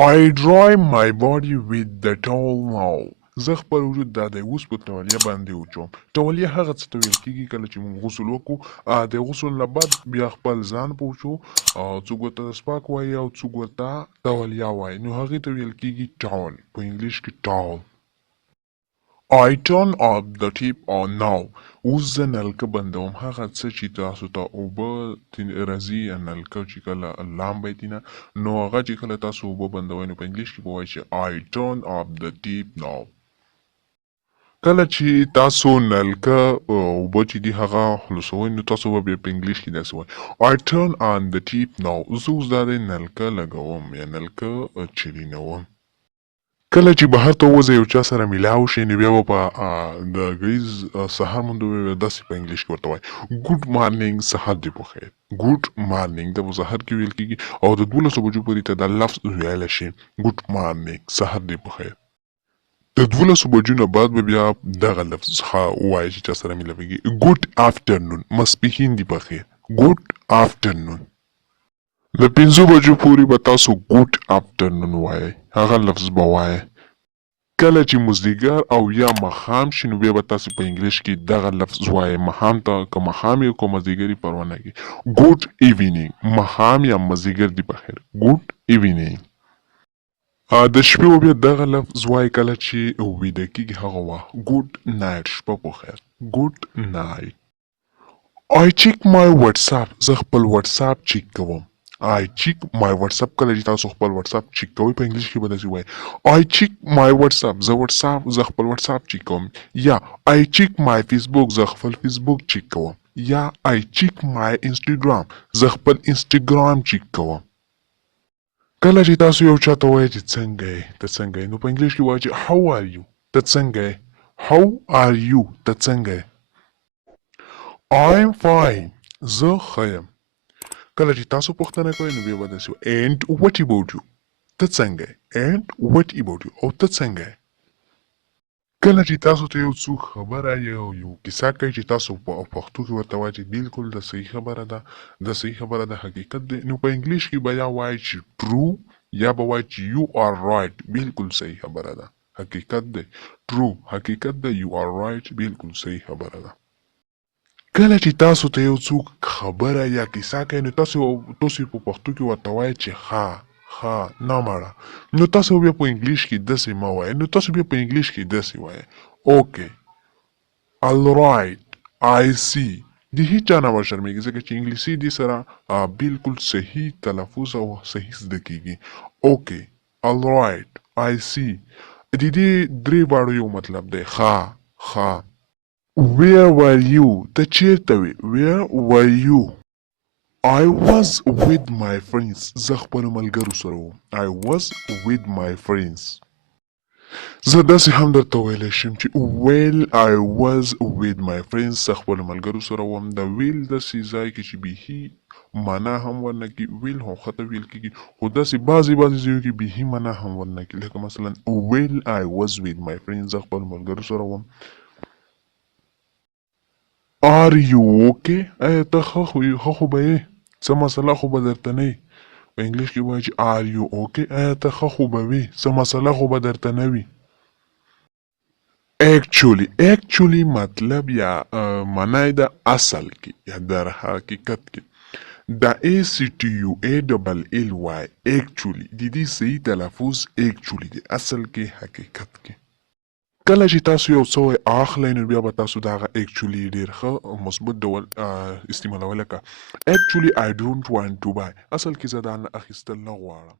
I dry my body with the towel now. زه خپل وجود دا د اوس په تولیه باندې وچوم. تولیه هغه څه ته ویل کېږي کله چې موږ غسل وکړو، د غسل نه بعد بیا خپل ځان پوښو، څوک ورته سپاک وایي او څوک ورته تولیه وایي، نو هغې ته ویل کېږي ټاول، په انګلیش کې ټاول. I turn off the tap on now. اوس زه نلکه بندوم. هغه څه چې تاسو ته اوبه راځي یا نلکه چې کله لامبی تینه، نو هغه چې کله تاسو اوبه بندوئ نو په انګلیش کې به وایي چې I turn off the tap now. کله چې تاسو نلکه اوبه چې دي هغه خلاصوئ نو تاسو به بیا په انګلیش کې داسې وایي I turn on the tap now. زه اوس دا دی نلکه لګوم یا نلکه چلینوم. کله چې بهر ته ووځئ یو چا سره میلاو شئ نو بیا به په د ګهیځ سهار مونده به داسې په انګلیش کې ورته وایي ګوډ مارنینګ، سهار دې په خیر. ګوډ مارنینګ دا په سهار کې ویل کېږي او د 12 بجو پورې ته دا لفظ ویلی شي ګوډ مارنینګ، سهار دې په خیر. د 12 بجو نه بعد به بیا دغه لفظ ووایي چې چا سره میلاویږي ګوډ آفټرنون، ماسپښین دې په خیر، ګوډ آفټرنون. د 5 بجو پورې به تاسو ګوډ آفټرنون وایئ، هغه لفظ به وایئ. کله چې مازدیګر او یا ماښام شي نو بیا به تاسو په انګلیش کې دغه لفظ وایئ. ماښام ته که ماښام یې که مازدیګر یې پروا نه کوي، ګوډ ایونینګ، ماښام یا مازدیګر دې په خیر، ګوډ ایونینګ. د شپې به بیا دغه لفظ وایئ کله چې ویده کېږي هغه وخت، ګوډ نایټ، شپه په خیر، ګوډ نایټ. I check my WhatsApp. زه خپل WhatsApp چیک کوم. I check my WhatsApp. کله چې تاسو خپل WhatsApp چیک کوئ په انګلیش کې به داسې وایئ I check my WhatsApp. زه خپل WhatsApp چیک کوم. یا I check my Facebook. زه خپل Facebook چیک کوم. یا I check my Instagram. زه خپل Instagram چیک کوم. کله چې تاسو یو چا ته وایئ چې څنګه یې، ته څنګه یې، نو په انګلیش کې وایئ چې How are you. ته څنګه یې. How are you. ته څنګه یې. I'm fine. زه ښه یم. کله چې تاسو پوښتنه کوئ نو بیا به داسې وایئ And what about you. ته څنګه یې. And what about you. او ته څنګه یې. کله چې تاسو ته یو څوک خبره یو کیسه کوي چې تاسو په پښتو کې ورته وایئ چې بالکل د صحیح خبره ده، د صحیح خبره ده، حقیقت دی، نو په انګلیش کې به یا وایئ چې true یا به وایئ چې you are right. بالکل صحیح خبره ده، حقیقت دی. true حقیقت دی. you are right بالکل صحیح خبره ده. کله چې تاسو ته یو څوک خبره یا کیسه کوي نو تاسو په پښتو کې ورته وایئ چې ښه نه مړه، نو تاسو بیا په انګلیش کې داسې مه وایئ، نو تاسو بیا په انګلیش کې داسې وایئ اوکې alright I see. د هیچ چا نه به شرمېږي ځکه چې انګلیسي دې سره بالکل صحیح تلفظ او صحیح زده کېږي. اوکې alright I see. د دې درې واړو یو مطلب دی، ښه. Where were you. ته چیرته وې. Where were you. I was with my friends. زه خپلو ملګرو سره وم. I was with my friends. زه داسې هم درته ویلی شم چې well I was with my friends. زه خپلو ملګرو سره وم. د ویل داسې ځای کې چې بیخي معنا هم ورنه کړي، ویل هم ښه ته ویل کېږي، خو داسې بعضې ځایو کې بیخي معنا هم ورنه کړي، لکه مثلا well I was with my friends. زه خپلو ملګرو سره وم. Are you okay. ایا ته ښه خو به یې، څه مسله خو به درته نه وي. په انګلیش کې وایي چې Are you okay. ایا ته ښه خو به وي، څه مسله خو به درته نه وي. Actually مطلب یا معنا یې د اصل کې یا در حقیقت کې. د ACTUALLY actually د دې صحیح تلفظ actually دی، اصل کې حقیقت کې. کله چې تاسو یو څه وایئ اخلئ نو بیا به تاسو د هغه actually ډېر ښه مثبت ډول استعمالوئ، لکه actually I don't want to buy. اصل کې زه دا نه اخیستل نه غواړم.